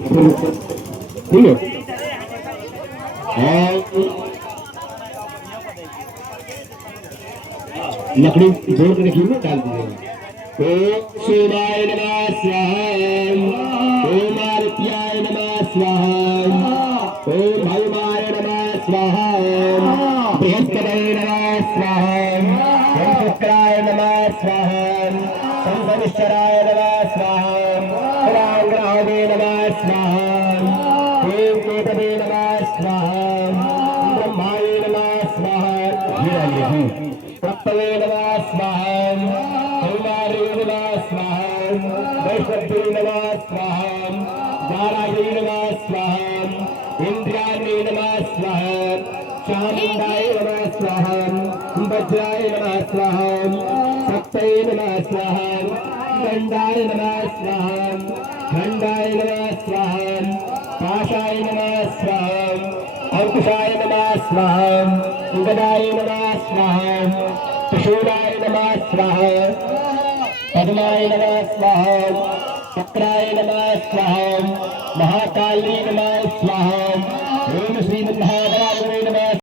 ठीक है। लकड़ी जोड़ के रखिए, डाल दीजिएगा। ओम शिवाय नमः स्वाहा, ओम आदित्याय नमः स्वाहा, ओम भगवाय नमः स्वाहा, बृहस्पतये नमः स्वाहा, ओम शुक्राय नमः स्वाहा, ओम शनिश्चराय नमः स्वाहा, ओम ग्रहावे नमः स्वाहा, ओम केतवे नमः स्वाहा, ब्रह्माय नमः स्वाहा, तत्वे नमः स्वाहा, हरिवारे नमः स्वाहा, वैष्णवे नमः स्वाहा, नारायणे नमः स्वाहा, इंद्राणे नमः स्वाहा, चामुंडाय नमः स्वाहा, वज्राय नमः स्वाहा, सप्तये नमः स्वाहा, दंडाय नमः स्वाहा, खंडाय नमः स्वाहा, पाशाय नमः स्वाहा, अंकुशाय नमः स्वाहा, गदाय नमः स्वाहा, त्रिशूलाय नमः स्वाहा, पद्माय नमः स्वाहा, चक्राय नमः स्वाहा, महाकाली नमः स्वाहा, ओम श्री